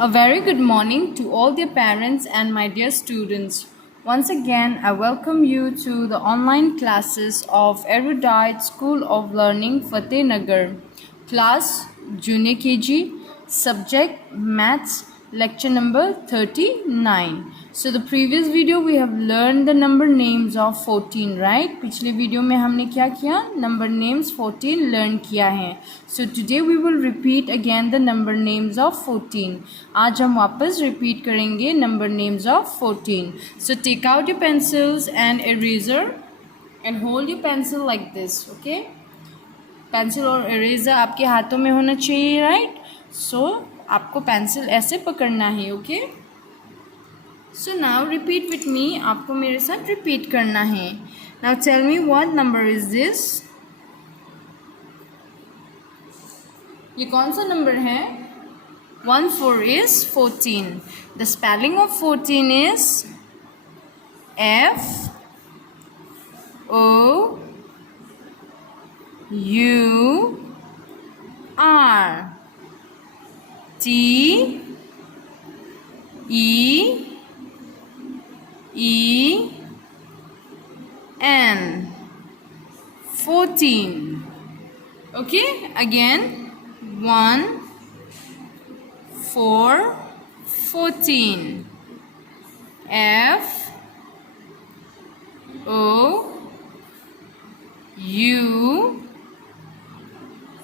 A very good morning to all dear parents and my dear students. Once again, I welcome you to the online classes of Erudite School of Learning Fatehnagar. Class Junior KG, subject Maths, lecture number 39. So the previous video we have learned the number names of 14, right? पिछले video में हमने क्या किया? Number names 14 learn किया है. So today we will repeat again the number names of 14. आज हम वापस repeat करेंगे number names of 14. So take out your pencils and eraser and hold your pencil like this, okay? Pencil और eraser आपके हाथों में होना चाहिए, राइट? सो आपको पेंसिल ऐसे पकड़ना है, okay? So now repeat with me. आपको मेरे साथ रिपीट करना है. Now tell me what number is this. ये कौन सा नंबर है? 1 4 is 14. The spelling of 14 is F O U R T E E N 14. Okay, again 1 4 14. F O U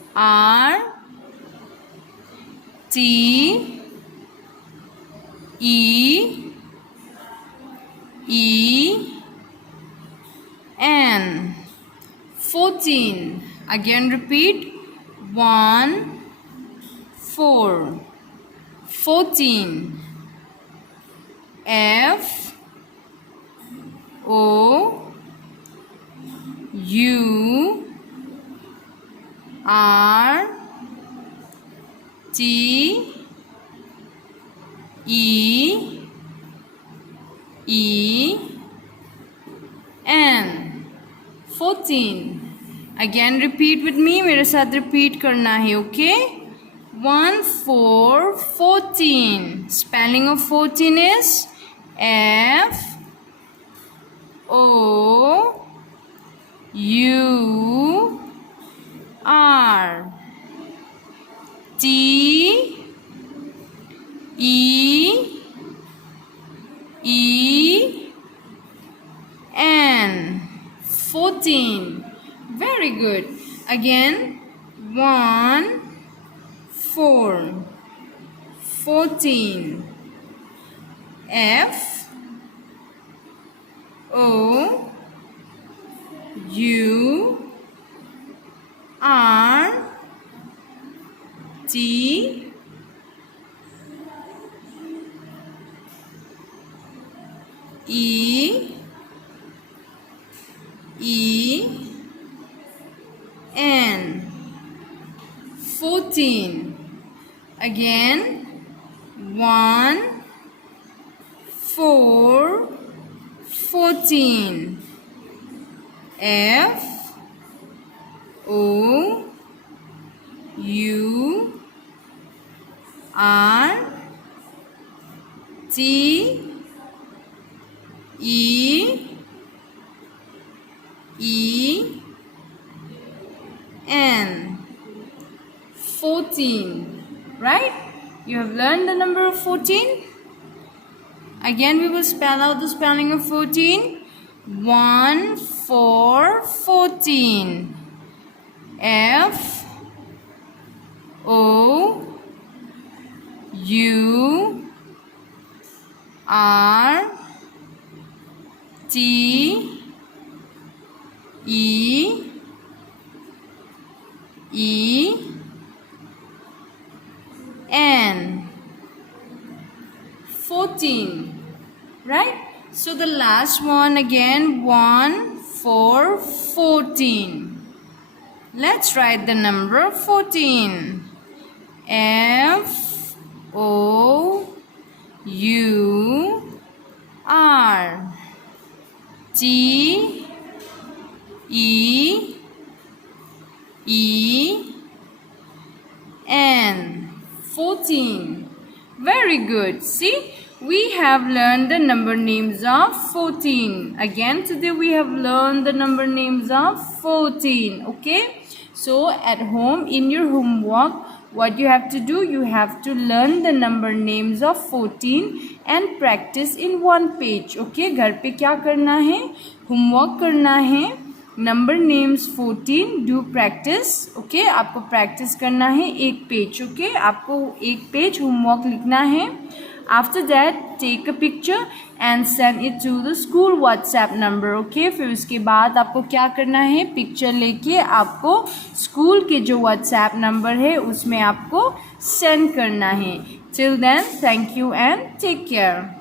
R T E E N 14. Again repeat. 1 4 14. F O U R T E E N 14. Again repeat with me. मेरे साथ repeat करना है, okay? 1 4 14. Spelling of 14 is F O U R T E E N 14. Very good. Again 1 4 14. F O U R T E E N 14. Again 1 4 14. F O U R T E E N 14. Right? You have learned the number of 14. Again we will spell out the spelling of 14. 1 4 14. F O U R T E E N 14. Right? So the last one again 1 4 14. Let's write the number 14. F O U R T E E N 14. Very good. See, we have learned the number names of 14. Again, today we have learned the number names of 14. Okay? So, at home, in your homework, what you have to do, you have to learn the number names of 14 and practice in one page. Okay? घर पे क्या करना है? Homework करना है. Number names 14 do practice. Okay, आपको practice करना है एक पेज. ओके, आपको एक पेज होमवर्क लिखना है. After that take a picture and send it to the school WhatsApp number. Okay, फिर उसके बाद आपको क्या करना है, पिक्चर लेके आपको स्कूल के जो व्हाट्सएप नंबर है उसमें आपको सेंड करना है. Till then, thank you and take care.